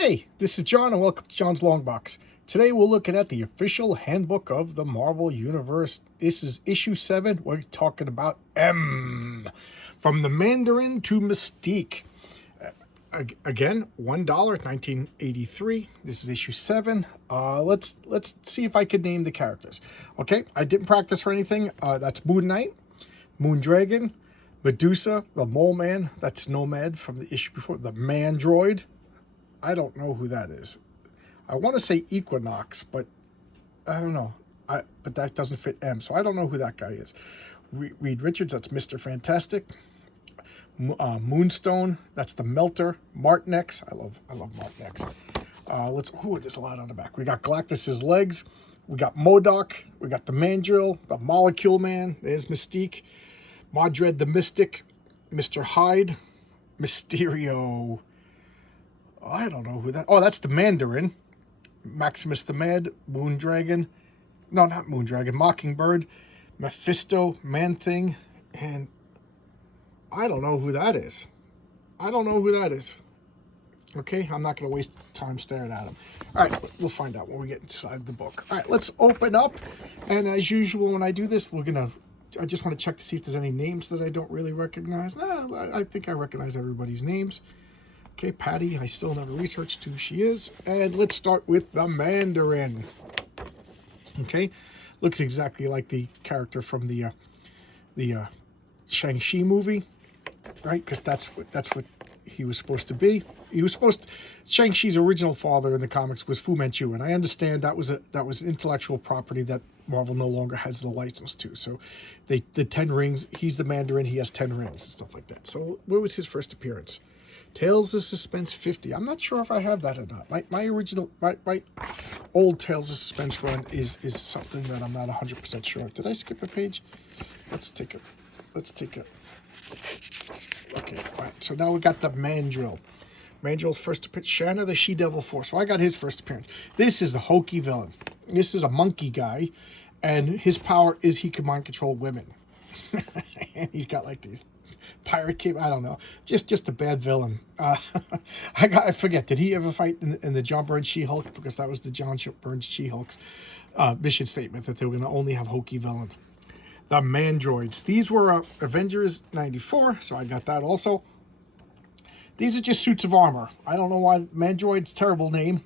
Hey, this is John and welcome to John's Long Box. Today we're looking at the official handbook of the Marvel Universe. This is issue 7. We're talking about M. From the Mandarin to Mystique. Again, $1, 1983. This is issue 7. Let's see if I can name the characters. Okay, I didn't practice or anything. That's Moon Knight, Moon Dragon, Medusa, the Mole Man. That's Nomad from the issue before. The Mandroid. I don't know who that is. I want to say Equinox, but I don't know. But that doesn't fit M, so I don't know who that guy is. Reed Richards, that's Mr. Fantastic. Moonstone, that's the Melter. Martinex, I love Martinex. There's a lot on the back. We got Galactus's legs. We got MODOK. We got the Mandrill, the Molecule Man. There's Mystique. Modred the Mystic. Mr. Hyde. Mysterio. I don't know who that... Oh, that's the Mandarin. Maximus the Mad. Moon Dragon. No, not Moon Dragon. Mockingbird. Mephisto. Man-Thing. And I don't know who that is. Okay, I'm not going to waste time staring at him. All right, we'll find out when we get inside the book. All right, let's open up. And as usual, when I do this, I just want to check to see if there's any names that I don't really recognize. I think I recognize everybody's names. Okay, Patty, I still never researched who she is. And let's start with the Mandarin. Okay, looks exactly like the character from the Shang-Chi movie, right? Because that's what he was supposed to be. Shang-Chi's original father in the comics was Fu Manchu, and I understand that was intellectual property that Marvel no longer has the license to. So the 10 rings, he's the Mandarin, he has 10 rings and stuff like that. So where was his first appearance? Tales of Suspense 50. I'm not sure if I have that or not. My original, my old Tales of Suspense run is something that I'm not 100% sure of. Did I skip a page? Let's take a. Okay, all right. So now we got the Mandrill. Mandrill's first appearance. Shanna the She-Devil Force. So I got his first appearance. This is the hokey villain. This is a monkey guy, and his power is he can mind control women. And he's got like these pirate cape. I don't know. Just a bad villain. I forget. Did he ever fight in the John Byrne She-Hulk? Because that was the John Byrne She-Hulk's mission statement, that they were going to only have hokey villains. The Mandroids. These were Avengers 94, so I got that also. These are just suits of armor. I don't know why Mandroid's terrible name,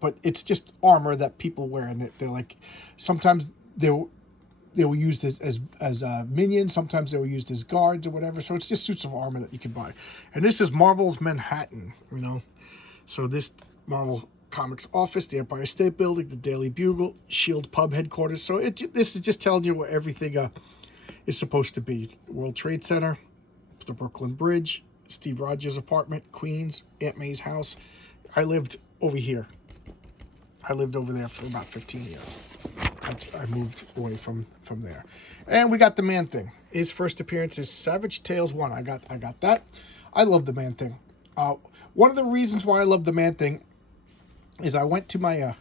but it's just armor that people wear, and they're like, sometimes they were used as minions, sometimes they were used as guards or whatever. So it's just suits of armor that you can buy. And this is Marvel's Manhattan, So this Marvel Comics office, the Empire State Building, the Daily Bugle, Shield Pub headquarters. So this is just telling you where everything is supposed to be. World Trade Center, the Brooklyn Bridge, Steve Rogers' apartment, Queens, Aunt May's house. I lived over here. I lived over there for about 15 years. I moved away from there. And we got the Man-Thing. His first appearance is Savage Tales 1. I got that. I love the Man-Thing. One of the reasons why I love the Man-Thing is I went to my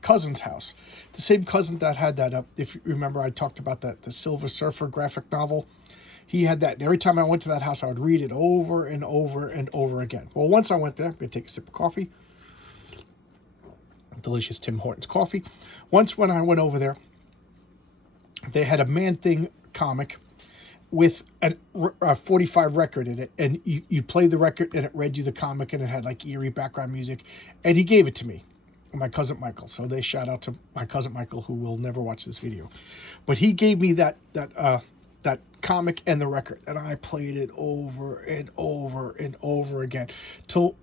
cousin's house. The same cousin that had that if you remember, I talked about the Silver Surfer graphic novel. He had that. And every time I went to that house, I would read it over and over and over again. Well, once I went there, I'm going to take a sip of coffee. Delicious Tim Hortons coffee. Once when I went over there, they had a Man-Thing comic with a 45 record in it, and you play the record and it read you the comic, and it had like eerie background music, and he gave it to me, my cousin Michael. So they shout out to my cousin Michael, who will never watch this video, but he gave me that comic and the record, and I played it over and over and over again till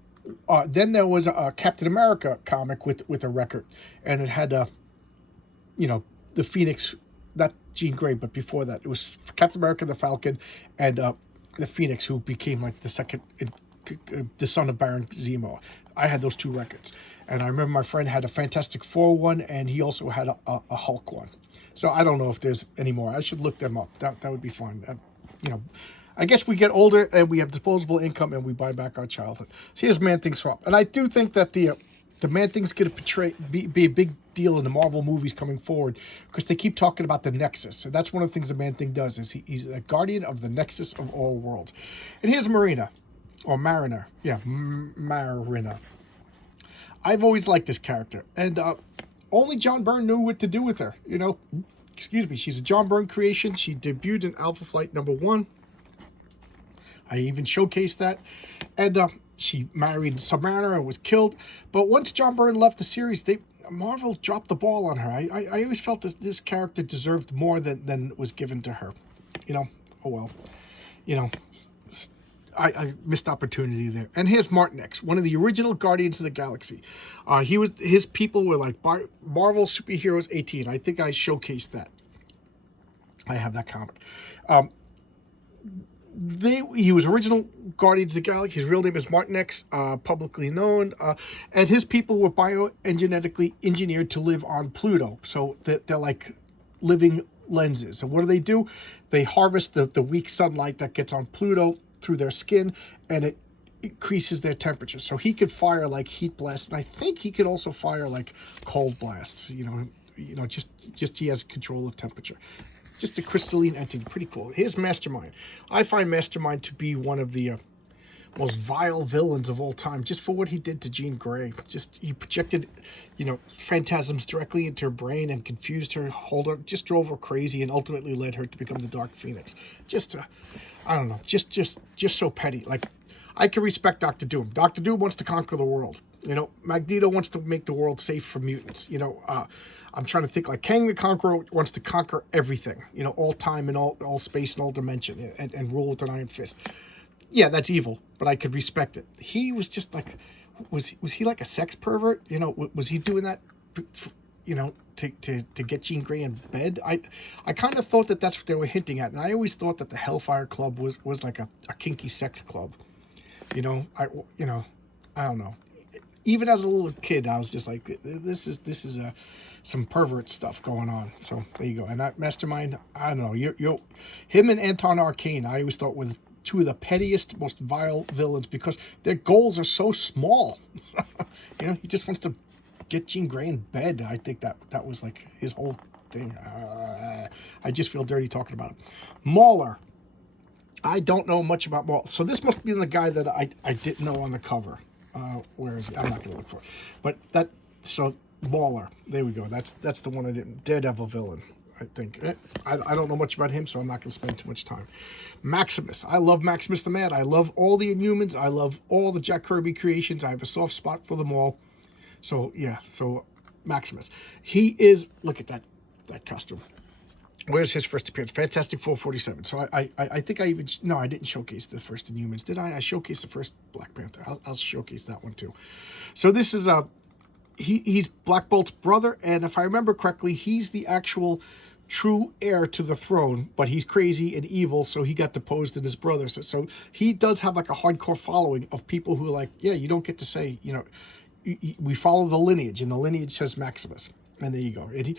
then there was a Captain America comic with a record, and it had the Phoenix, not Jean Grey, but before that it was Captain America, the Falcon, and the Phoenix, who became like the son of Baron Zemo. I had those two records, and I remember my friend had a Fantastic Four one, and he also had a Hulk one. So I don't know if there's any more. I should look them up. That would be fun. I guess we get older and we have disposable income and we buy back our childhood. So here's Man-Thing swap, and I do think that the Man-Thing's going to be a big deal in the Marvel movies coming forward, because they keep talking about the Nexus. So that's one of the things the Man-Thing does, is he's a guardian of the Nexus of all worlds. And here's Marina, or Marina. Yeah, Marina. I've always liked this character, and only John Byrne knew what to do with her. You know, excuse me. She's a John Byrne creation. She debuted in Alpha Flight #1. I even showcased that, and she married Submariner and was killed. But once John Byrne left the series, Marvel dropped the ball on her. I always felt this character deserved more than was given to her. You know, oh well. You know, I missed opportunity there. And here's Martinex, one of the original Guardians of the Galaxy. His people were like Marvel Superheroes 18. I think I showcased that. I have that comic. He was original Guardians of the Galaxy. His real name is Martinex, publicly known. And his people were biogenetically engineered to live on Pluto. So they're like living lenses. And what do? They harvest the weak sunlight that gets on Pluto through their skin, and it increases their temperature. So he could fire like heat blasts, and I think he could also fire like cold blasts. You know, just he has control of temperature. Just a crystalline entity, pretty cool. Here's Mastermind. I find Mastermind to be one of the most vile villains of all time, just for what he did to Jean Grey. He projected, phantasms directly into her brain and confused her, just drove her crazy, and ultimately led her to become the Dark Phoenix. I don't know, just so petty. Like, I can respect Dr. Doom. Dr. Doom wants to conquer the world. Magneto wants to make the world safe for mutants. I'm trying to think, like Kang the Conqueror wants to conquer everything, all time and all space and all dimension, and rule with an iron fist. Yeah, that's evil, but I could respect it. He was just like, was he like a sex pervert? Was he doing that, to get Jean Grey in bed? I kind of thought that's what they were hinting at, and I always thought that the Hellfire Club was like a kinky sex club. I don't know. Even as a little kid, I was just like, this is some pervert stuff going on. So there you go. And that Mastermind, I don't know. Him and Anton Arcane, I always thought were two of the pettiest, most vile villains, because their goals are so small. He just wants to get Jean Grey in bed. I think that was like his whole thing. I just feel dirty talking about it. Mauler. I don't know much about Mauler. So this must be the guy that I didn't know on the cover. Where is he? I'm not going to look for it. But Mauler. There we go. That's the one I didn't. Daredevil villain, I think. I don't know much about him, so I'm not going to spend too much time. Maximus. I love Maximus the Mad. I love all the Inhumans. I love all the Jack Kirby creations. I have a soft spot for them all. So, yeah. So, Maximus. He is... Look at that costume. Where's his first appearance? Fantastic 447. So I think I even... No, I didn't showcase the first Inhumans, did I? I showcased the first Black Panther. I'll showcase that one, too. So, this is... He's Black Bolt's brother, and if I remember correctly, he's the actual true heir to the throne, but he's crazy and evil, so he got deposed in his brother. So he does have like a hardcore following of people who are like, yeah, you don't get to say, we follow the lineage, and the lineage says Maximus. And there you go. And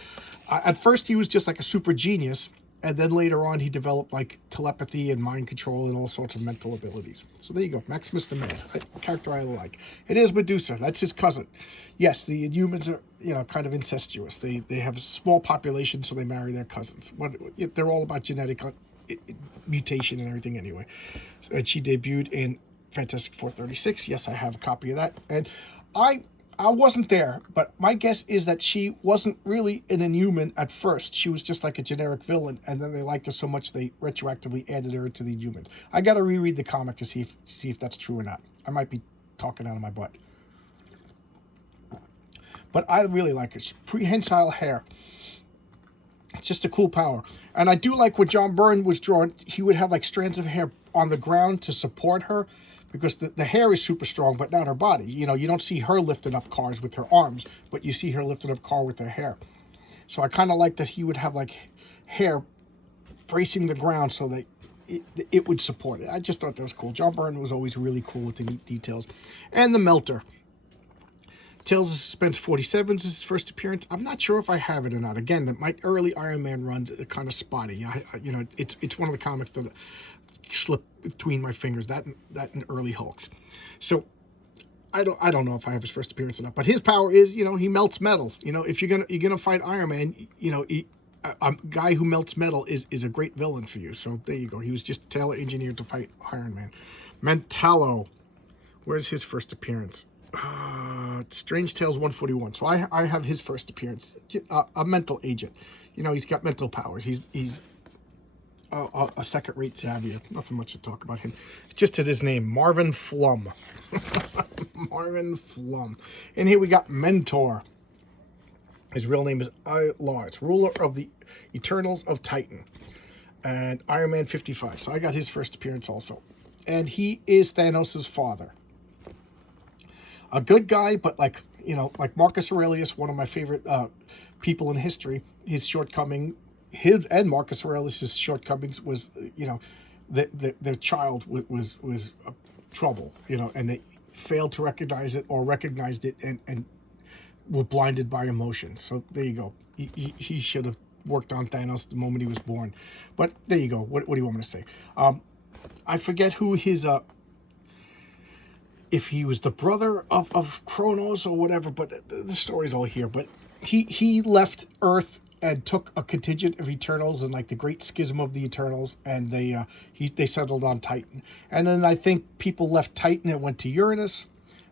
at first he was just like a super genius, and then later on he developed like telepathy and mind control and all sorts of mental abilities. So there you go, Maximus the Man, a character I like. It is Medusa, that's his cousin. Yes, the Inhumans are, kind of incestuous. They have a small population, so they marry their cousins. They're all about genetic mutation and everything anyway. And she debuted in Fantastic 436. Yes, I have a copy of that. And I wasn't there, but my guess is that she wasn't really an Inhuman at first. She was just like a generic villain, and then they liked her so much they retroactively added her to the Inhumans. I got to reread the comic to see if that's true or not. I might be talking out of my butt. But I really like her. Prehensile hair. It's just a cool power. And I do like when John Byrne was drawn, he would have like strands of hair on the ground to support her, because the hair is super strong, but not her body. You don't see her lifting up cars with her arms, but you see her lifting up car with her hair. So I kind of like that he would have like hair bracing the ground so that it would support it. I just thought that was cool. John Byrne was always really cool with the neat details. And the Melter. Tales of Suspense 47 is his first appearance. I'm not sure if I have it or not. Again, my early Iron Man runs are kind of spotty. It's one of the comics that slip between my fingers. That and early Hulks. So I don't know if I have his first appearance or not. But his power is, he melts metal. If you're gonna fight Iron Man, a guy who melts metal is a great villain for you. So there you go. He was just tailor engineered to fight Iron Man. Mentallo. Where's his first appearance? Strange Tales 141. So I have his first appearance. A mental agent. You know, he's got mental powers. He's a second-rate Xavier. Nothing much to talk about him. Just to his name, Marvin Flum. Marvin Flum. And here we got Mentor. His real name is Lars, ruler of the Eternals of Titan. And Iron Man 55. So I got his first appearance also. And he is Thanos' father. A good guy, but like, you know, like Marcus Aurelius, one of my favorite people in history, his shortcoming, his and Marcus Aurelius' shortcomings was, you know, their child was trouble, you know, and they failed to recognize it or recognized it and were blinded by emotion. So there you go. He should have worked on Thanos the moment he was born. But there you go. What do you want me to say? I forget who his... if he was the brother of Kronos or whatever, but the story's all here. But he left Earth and took a contingent of Eternals and like the Great Schism of the Eternals, and they settled on Titan. And then I think people left Titan and went to Uranus,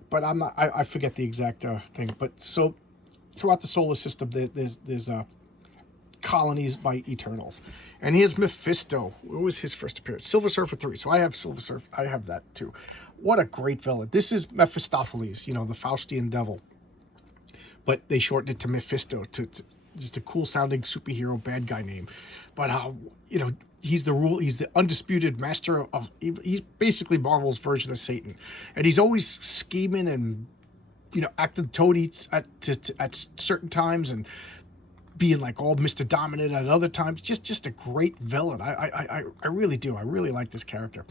but I forget the exact thing. But so throughout the solar system, there's colonies by Eternals. And here's Mephisto. What was his first appearance? Silver Surfer 3. So I have Silver Surfer. I have that too. What a great villain. This is Mephistopheles, you know, the Faustian devil. But they shortened it to Mephisto, to just a cool sounding superhero bad guy name. But you know, he's the undisputed master of, he's basically Marvel's version of Satan. And he's always scheming and, you know, acting toadies at certain times and being like all Mr. Dominant at other times. Just a great villain. I really do. I really like this character.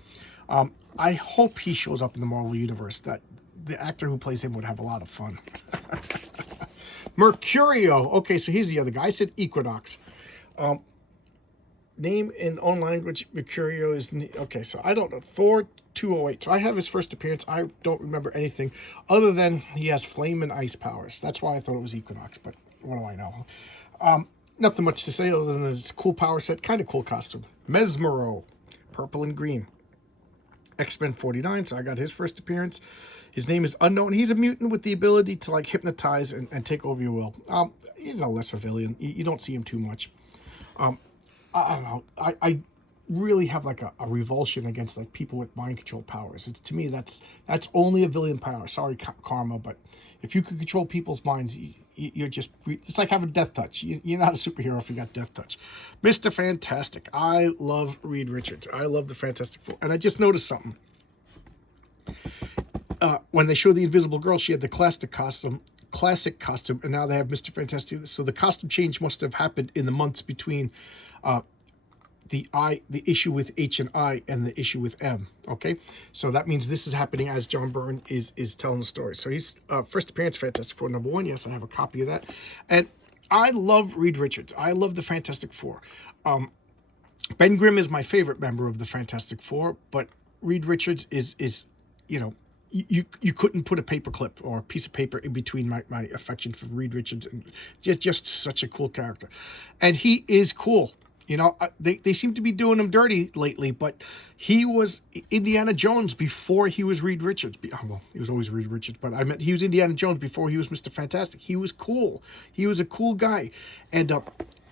I hope he shows up in the Marvel Universe. That the actor who plays him would have a lot of fun. Mercurio. Okay, so he's the other guy. I said Equinox. Name in own language, Mercurio is... Okay, so I don't know. Thor 208. So I have his first appearance. I don't remember anything other than he has flame and ice powers. That's why I thought it was Equinox, but what do I know? Nothing much to say other than it's a cool power set, kind of cool costume. Mesmero, purple and green. X-Men 49, so I got his first appearance. His name is unknown. He's a mutant with the ability to like hypnotize and take over your will. He's a lesser villain. You don't see him too much. I don't know. I really have like a revulsion against like people with mind control powers. It's, to me, that's only a villain power. Sorry, Karma, but if you could control people's minds, you're just... It's like having death touch. You're not a superhero if you got death touch. Mr. Fantastic. I love Reed Richards. I love the Fantastic Four. And I just noticed something. When they showed the Invisible Girl, she had the classic costume, and now they have Mr. Fantastic. So the costume change must have happened in the months between the issue with H and I and the issue with M. Okay, so that means this is happening as John Byrne is telling the story. So he's first appearance, Fantastic Four #1. Yes, I have a copy of that, and I love Reed Richards. I love the Fantastic Four. Ben Grimm is my favorite member of the Fantastic Four, but Reed Richards is you know. You couldn't put a paperclip or a piece of paper in between my affection for Reed Richards, and just such a cool character. And he is cool. You know, they seem to be doing him dirty lately, but he was Indiana Jones before he was Reed Richards. Well, he was always Reed Richards, but I meant he was Indiana Jones before he was Mr. Fantastic. He was cool. He was a cool guy. And,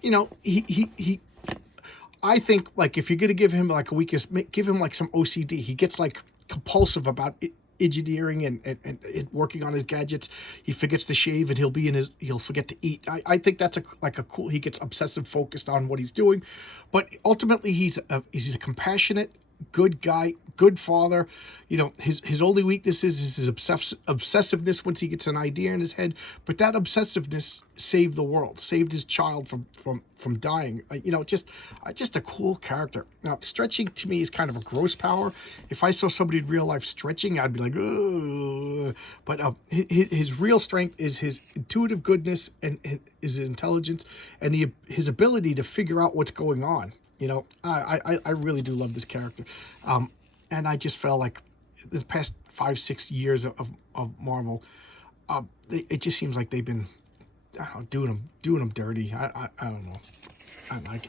you know, he I think, like, if you're going to give him, like, a weakness, give him, like, some OCD. He gets, like, compulsive about it. Engineering and working on his gadgets. He forgets to shave and he'll forget to eat. I think that's a cool, he gets obsessive focused on what he's doing, but ultimately he's a compassionate, good guy, good father. You know, his only weakness is his obsessiveness once he gets an idea in his head, but that obsessiveness saved the world, saved his child from dying. You know, just a cool character. Now, stretching to me is kind of a gross power. If I saw somebody in real life stretching, I'd be like, ugh. But his real strength is his intuitive goodness and his intelligence and his ability to figure out what's going on. You know, I really do love this character. And I just felt like the past 5-6 years of Marvel, it just seems like they've been, I don't know, doing them dirty. I don't know.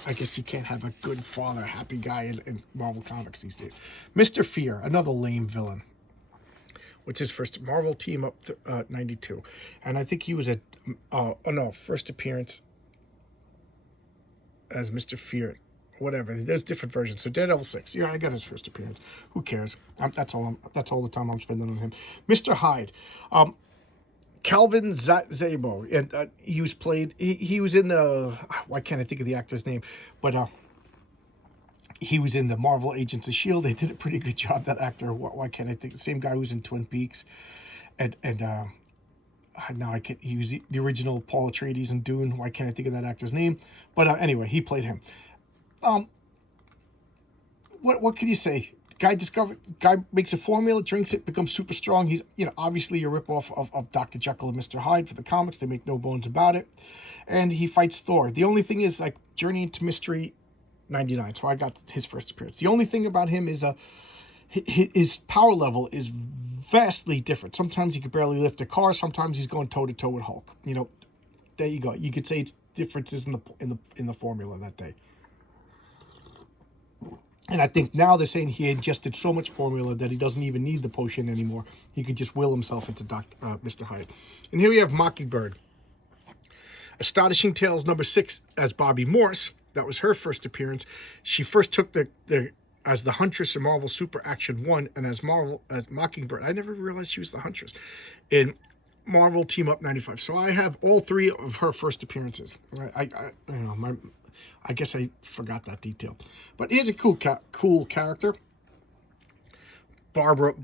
I guess you can't have a good father, happy guy in Marvel Comics these days. Mr. Fear, another lame villain. What's his first Marvel Team Up 92, and I think he was a first appearance as Mr. Fear, whatever. There's different versions. So Daredevil 6. Yeah, I got his first appearance. Who cares? That's all the time I'm spending on him. Mr. Hyde. Calvin Zabo, and he was played. He was in the. Why can't I think of the actor's name? But he was in the Marvel Agents of S.H.I.E.L.D. They did a pretty good job. That actor. Why can't I think? The same guy who was in Twin Peaks, and now I can't. He was the original Paul Atreides in Dune. Why can't I think of that actor's name? But anyway, he played him. What can you say? Guy makes a formula, drinks it, becomes super strong. He's, obviously a ripoff of Dr. Jekyll and Mr. Hyde for the comics. They make no bones about it. And he fights Thor. The only thing is, like, Journey into Mystery 99. So I got his first appearance. The only thing about him is his power level is vastly different. Sometimes he can barely lift a car. Sometimes he's going toe-to-toe with Hulk. There you go. You could say it's differences in the formula that day. And I think now they're saying he ingested so much formula that he doesn't even need the potion anymore. He could just will himself into Mr. Hyde. And here we have Mockybird. Astonishing Tales number 6 as Bobby Morse. That was her first appearance. She first took as the Huntress in Marvel Super Action 1 and as Mockingbird. I never realized she was the Huntress in Marvel Team Up 95. So I have all 3 of her first appearances. I guess I forgot that detail. But here's a cool character. Barbara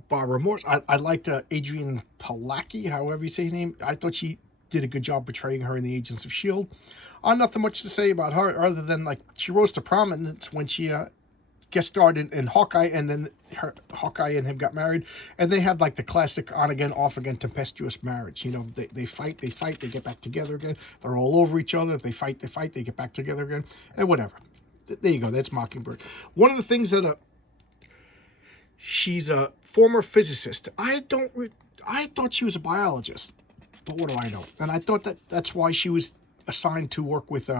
Morse. I liked Adrienne Palacki, however you say her name. I thought she did a good job portraying her in the Agents of S.H.I.E.L.D. Nothing much to say about her other than, like, she rose to prominence when she guest starred in Hawkeye, and then Hawkeye and him got married, and they had, like, the classic on-again, off-again tempestuous marriage. They fight, they get back together again. They're all over each other. They fight, they get back together again, and whatever. There you go. That's Mockingbird. One of the things that she's a former physicist. I thought she was a biologist, but what do I know? And I thought that's why she was assigned to work with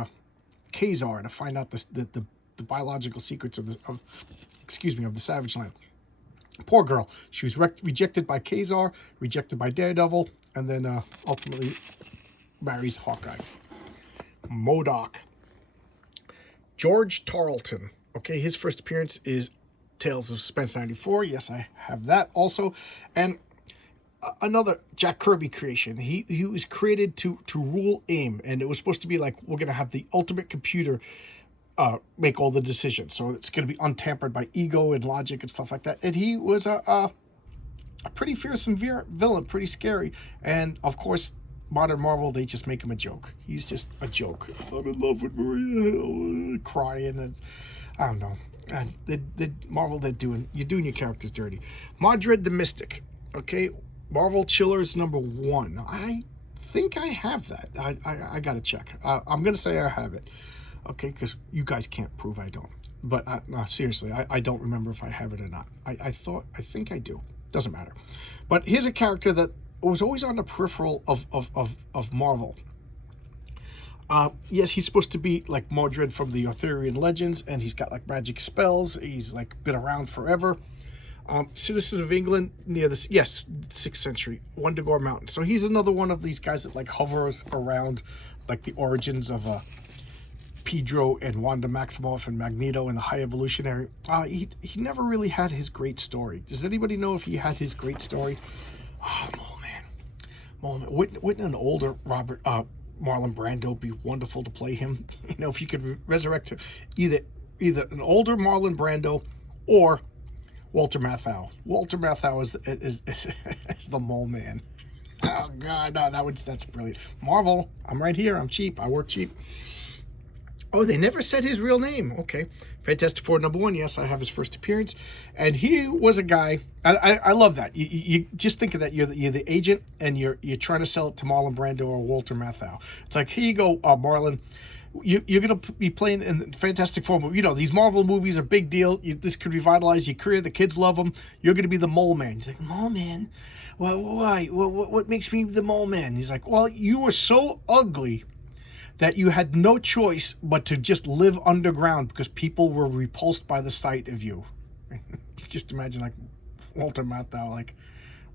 Kazar to find out the biological secrets of the Savage Land. Poor girl. She was rejected by Kazar, rejected by Daredevil, and then ultimately marries Hawkeye. MODOK. George Tarleton. Okay, his first appearance is Tales of Suspense 94. Yes, I have that also. And another Jack Kirby creation. He was created to rule AIM, and it was supposed to be like, we're going to have the ultimate computer make all the decisions. So it's going to be untampered by ego and logic and stuff like that. And he was a pretty fearsome villain, pretty scary. And, of course, modern Marvel, they just make him a joke. He's just a joke. I'm in love with Marina, crying, and I don't know. And Marvel, you're doing your characters dirty. Madrid the Mystic. Okay, Marvel Chillers number 1. I think I have that. I gotta check. I'm gonna say I have it. Okay, because you guys can't prove I don't. But no, seriously, I don't remember if I have it or not. I think I do. Doesn't matter. But here's a character that was always on the peripheral of Marvel. Yes, he's supposed to be like Mordred from the Arthurian legends, and he's got like magic spells. He's like been around forever. Citizen of England near the 6th century, Wundagore Mountain. So he's another one of these guys that like hovers around like the origins of Pedro and Wanda Maximoff and Magneto and the High Evolutionary. He never really had his great story. Does anybody know if he had his great story? Oh, man. Wouldn't an older Marlon Brando be wonderful to play him? If you could resurrect either an older Marlon Brando or Walter Matthau. Walter Matthau is the mole man. Oh God, no, that's brilliant. Marvel, I'm right here. I'm cheap. I work cheap. Oh, they never said his real name. Okay. Fantastic Four number 1. Yes, I have his first appearance. And he was a guy. I love that. You just think of that. You're the agent, and you're trying to sell it to Marlon Brando or Walter Matthau. It's like, here you go, Marlon. You're going to be playing in Fantastic Four movie. These Marvel movies are a big deal. This could revitalize your career. The kids love them. You're going to be the mole man. He's like, mole man? Well, why? What makes me the mole man? He's like, well, you were so ugly that you had no choice but to just live underground because people were repulsed by the sight of you. Just imagine, like, Walter Matthau, like,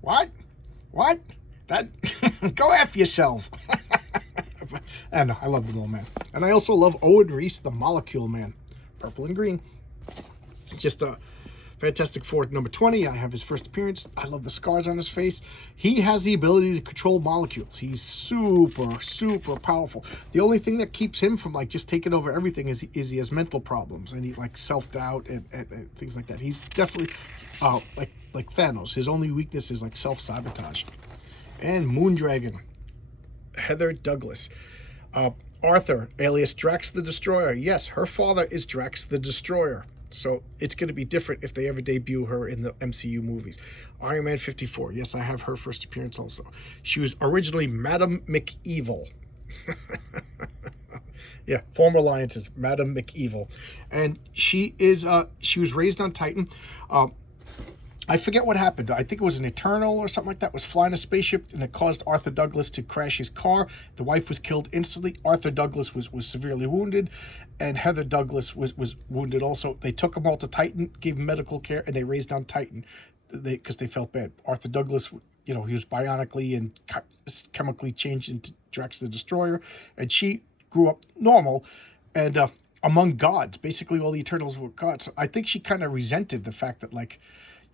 what? What? That go F yourselves. And I love the little man. And I also love Owen Reese, the Molecule Man. Purple and green. Just a Fantastic Four number 20. I have his first appearance. I love the scars on his face. He has the ability to control molecules. He's super, super powerful. The only thing that keeps him from like just taking over everything is he has mental problems and he like self-doubt and things like that. He's definitely like Thanos. His only weakness is like self-sabotage. And Moondragon, Heather Douglas. Arthur, alias Drax the Destroyer. Yes, her father is Drax the Destroyer. So it's going to be different if they ever debut her in the MCU movies. Iron Man 54. Yes, I have her first appearance also. She was originally Madam McEvil. Yeah, former alliances, Madam McEvil. And she was raised on Titan. I forget what happened. I think it was an Eternal or something like that. Was flying a spaceship and it caused Arthur Douglas to crash his car. The wife was killed instantly. Arthur Douglas was severely wounded, and Heather Douglas was wounded also. They took them all to Titan, gave him medical care, and they raised on Titan because they felt bad. Arthur Douglas, he was bionically and chemically changed into Drax the Destroyer, and she grew up normal and among gods. Basically, all the Eternals were gods. So I think she kind of resented the fact that, like,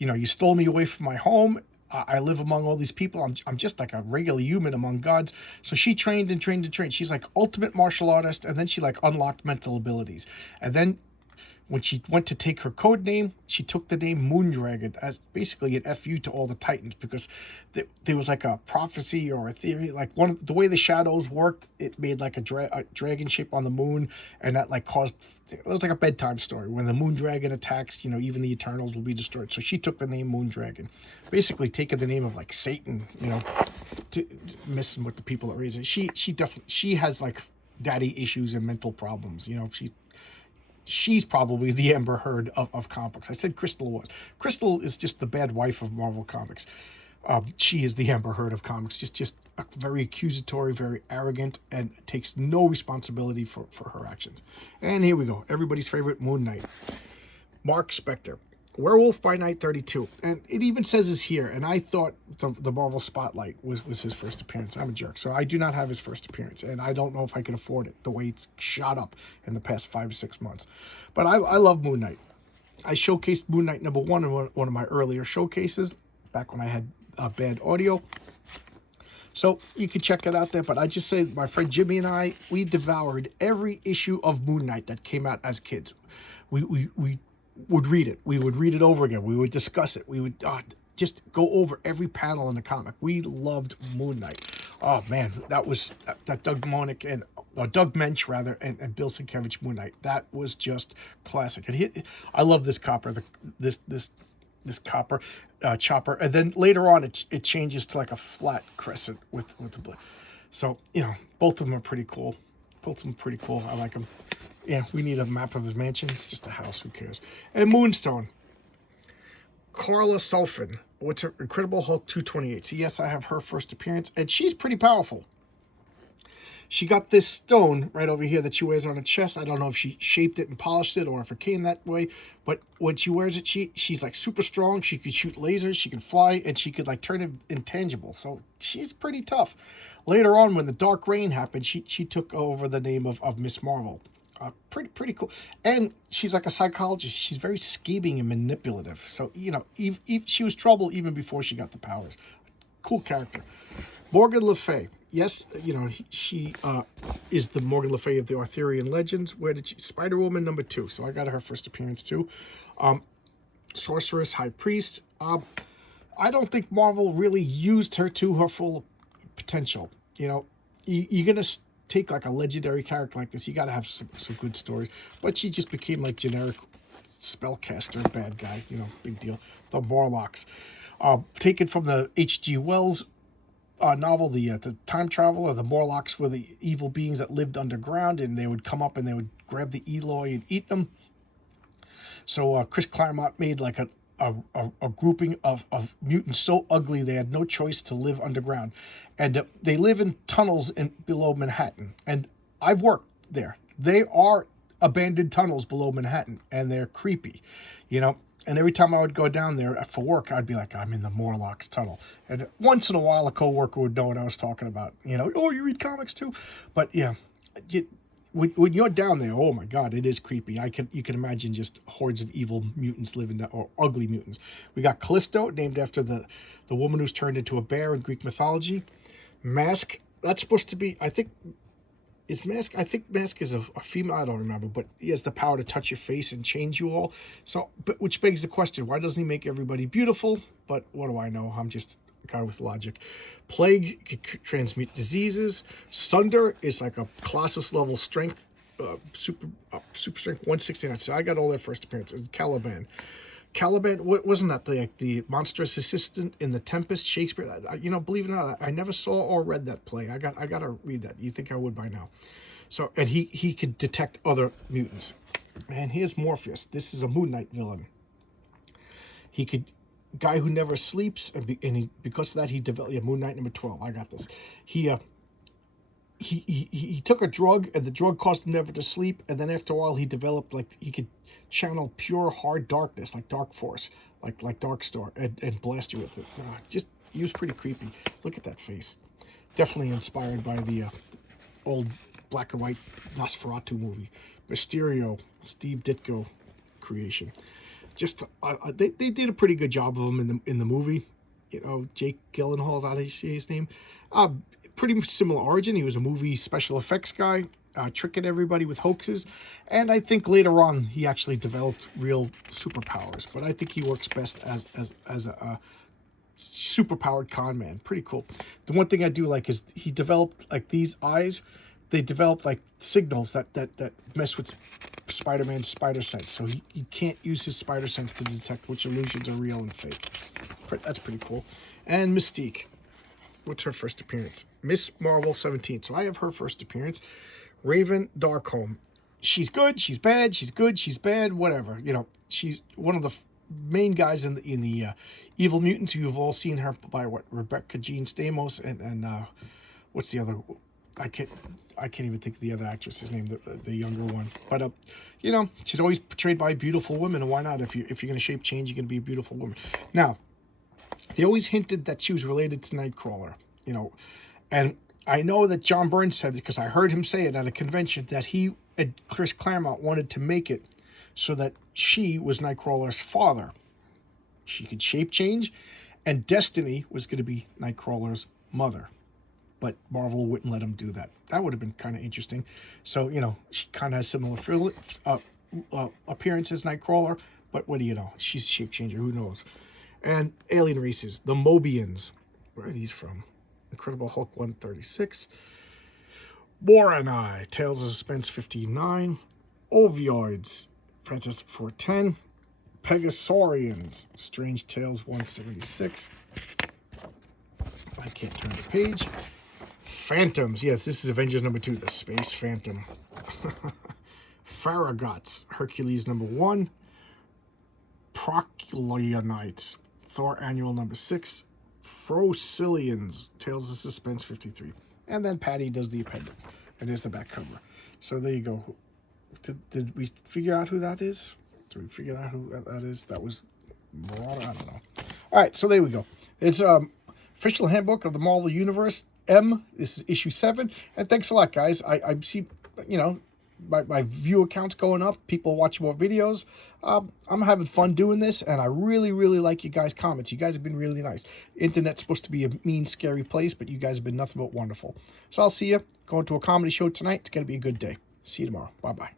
you stole me away from my home. I live among all these people. I'm just like a regular human among gods. So she trained and trained and trained. She's like ultimate martial artist, and then she like unlocked mental abilities. And then when she went to take her code name, she took the name Moondragon as basically an FU to all the Titans, because there was like a prophecy or a theory, like the way the shadows worked, it made like a dragon shape on the moon, and that like caused, it was like a bedtime story. When the Moondragon attacks, even the Eternals will be destroyed. So she took the name Moondragon, basically taking the name of like Satan, to messing with the people that raise it. She has like daddy issues and mental problems. She's probably the Amber Heard of comics. I said Crystal was. Crystal is just the bad wife of Marvel Comics. She is the Amber Heard of comics. Just very accusatory, very arrogant, and takes no responsibility for her actions. And here we go. Everybody's favorite Moon Knight. Mark Spector. Werewolf by Night 32. And it even says this here, and I thought the Marvel Spotlight was his first appearance. I'm a jerk, so I do not have his first appearance, and I don't know if I can afford it, the way it's shot up in the past 5 or 6 months. But I love Moon Knight. I showcased Moon Knight number 1 in one of my earlier showcases, back when I had bad audio. So you can check it out there, but I just say my friend Jimmy and I, we devoured every issue of Moon Knight that came out as kids. We would read it. We would read it over again. We would discuss it. We would just go over every panel in the comic. We loved Moon Knight. Oh man, that was that Doug Mensch rather, and Bill Sienkiewicz Moon Knight. That was just classic. And I love this copper. This copper chopper, and then later on it changes to like a flat crescent with the blue. So both of them are pretty cool. I like them. Yeah, we need a map of his mansion. It's just a house. Who cares? And Moonstone. Carla Sulfin. What's her Incredible Hulk 228? So yes, I have her first appearance, and she's pretty powerful. She got this stone right over here that she wears on her chest. I don't know if she shaped it and polished it or if it came that way, but when she wears it, she's like super strong. She could shoot lasers, she could fly, and she could like turn it intangible. So she's pretty tough. Later on, when the Dark Reign happened, she took over the name of Miss Marvel. Pretty cool. And she's like a psychologist. She's very scheming and manipulative. So, she was trouble even before she got the powers. Cool character. Morgan Le Fay. Yes, she is the Morgan Le Fay of the Arthurian Legends. Where did she? Spider-Woman number 2. So I got her first appearance too. Sorceress High Priest. I don't think Marvel really used her to her full potential. You're going to take like a legendary character like this, you got to have some good stories. But she just became like generic spellcaster, bad guy, big deal. The Warlocks. Taken from the H.G. Wells novel, the Time Traveler. The Morlocks were the evil beings that lived underground, and they would come up and they would grab the Eloi and eat them. So Chris Claremont made like a grouping of mutants so ugly they had no choice to live underground. And they live in tunnels below Manhattan. And I've worked there. They are abandoned tunnels below Manhattan, and they're creepy, And every time I would go down there for work, I'd be like, I'm in the Warlocks tunnel. And once in a while, a coworker would know what I was talking about. You know, oh, you read comics too? But yeah, when you're down there, oh my God, it is creepy. You can imagine just hordes of evil mutants living there, or ugly mutants. We got Callisto, named after the woman who's turned into a bear in Greek mythology. Mask, that's supposed to be, I think, is Mask? I think Mask is a female. I don't remember, but he has the power to touch your face and change you all. So, but which begs the question: why doesn't he make everybody beautiful? But what do I know? I'm just a guy with logic. Plague can transmit diseases. Sunder is like a Colossus level strength, super strength 169. So I got all their first appearances. Caliban, wasn't that the monstrous assistant in The Tempest, Shakespeare? You know, believe it or not, I never saw or read that play. I got to read that. You think I would by now? So, and he could detect other mutants. And here's Morpheus. This is a Moon Knight villain. He could, guy who never sleeps, and because of that he developed. Yeah, Moon Knight number 12. I got this. He took a drug, and the drug caused him never to sleep. And then after a while, he developed, like, he could channel pure hard darkness, like Dark Force, like Dark Star, and blast you with it. Just, he was pretty creepy. Look at that face. Definitely inspired by the old black and white Nosferatu movie. Mysterio, Steve Ditko creation. Just they did a pretty good job of him in the movie. You know, Jake Gyllenhaal, is how you say his name. Pretty similar origin. He was a movie special effects guy. Tricking everybody with hoaxes, and I think later on he actually developed real superpowers. But I think he works best as a superpowered con man. Pretty cool. The one thing I do like is he developed, like, these eyes. They developed like signals that mess with Spider-Man's spider sense, so he can't use his spider sense to detect which illusions are real and fake. That's pretty cool. And Mystique. What's her first appearance? Miss Marvel 17. So I have her first appearance. Raven Darkholme. She's good, she's bad, she's good, she's bad, whatever. You know, she's one of the main guys in the Evil Mutants. You've all seen her by Rebecca Jean Stamos and what's the other? I can't even think of the other actress's name, the younger one. But you know, she's always portrayed by beautiful women, and why not? If you're gonna shape change, you're gonna be a beautiful woman. Now, they always hinted that she was related to Nightcrawler, you know, and I know that John Byrne said it because I heard him say it at a convention, that he and Chris Claremont wanted to make it so that she was Nightcrawler's father. She could shape change, and Destiny was going to be Nightcrawler's mother. But Marvel wouldn't let him do that. That would have been kind of interesting. So, you know, she kind of has similar appearance as Nightcrawler, but what do you know? She's a shape changer. Who knows? And alien races, the Mobians. Where are these from? Incredible Hulk 136. Boranai, Tales of Suspense 59. Ovioids, Francis 410. Pegasaurians, Strange Tales 176. I can't turn the page. Phantoms, yes, this is Avengers number 2, the Space Phantom. Faragots, Hercules number 1. Procleonites, Thor Annual number 6. Frocilians, Tales of Suspense 53. And then Patty does the appendix. And there's the back cover. So there you go. Did we figure out who that is? Did we figure out who that is? That was Marina? I don't know. All right, so there we go. It's official handbook of the Marvel Universe. This is issue 7. And thanks a lot, guys. I see, you know, my view account's going up. People watch more videos. I'm having fun doing this, and I really, really like you guys' comments. You guys have been really nice. Internet's supposed to be a mean, scary place, but you guys have been nothing but wonderful. So I'll see you. Going to a comedy show tonight. It's going to be a good day. See you tomorrow. Bye-bye.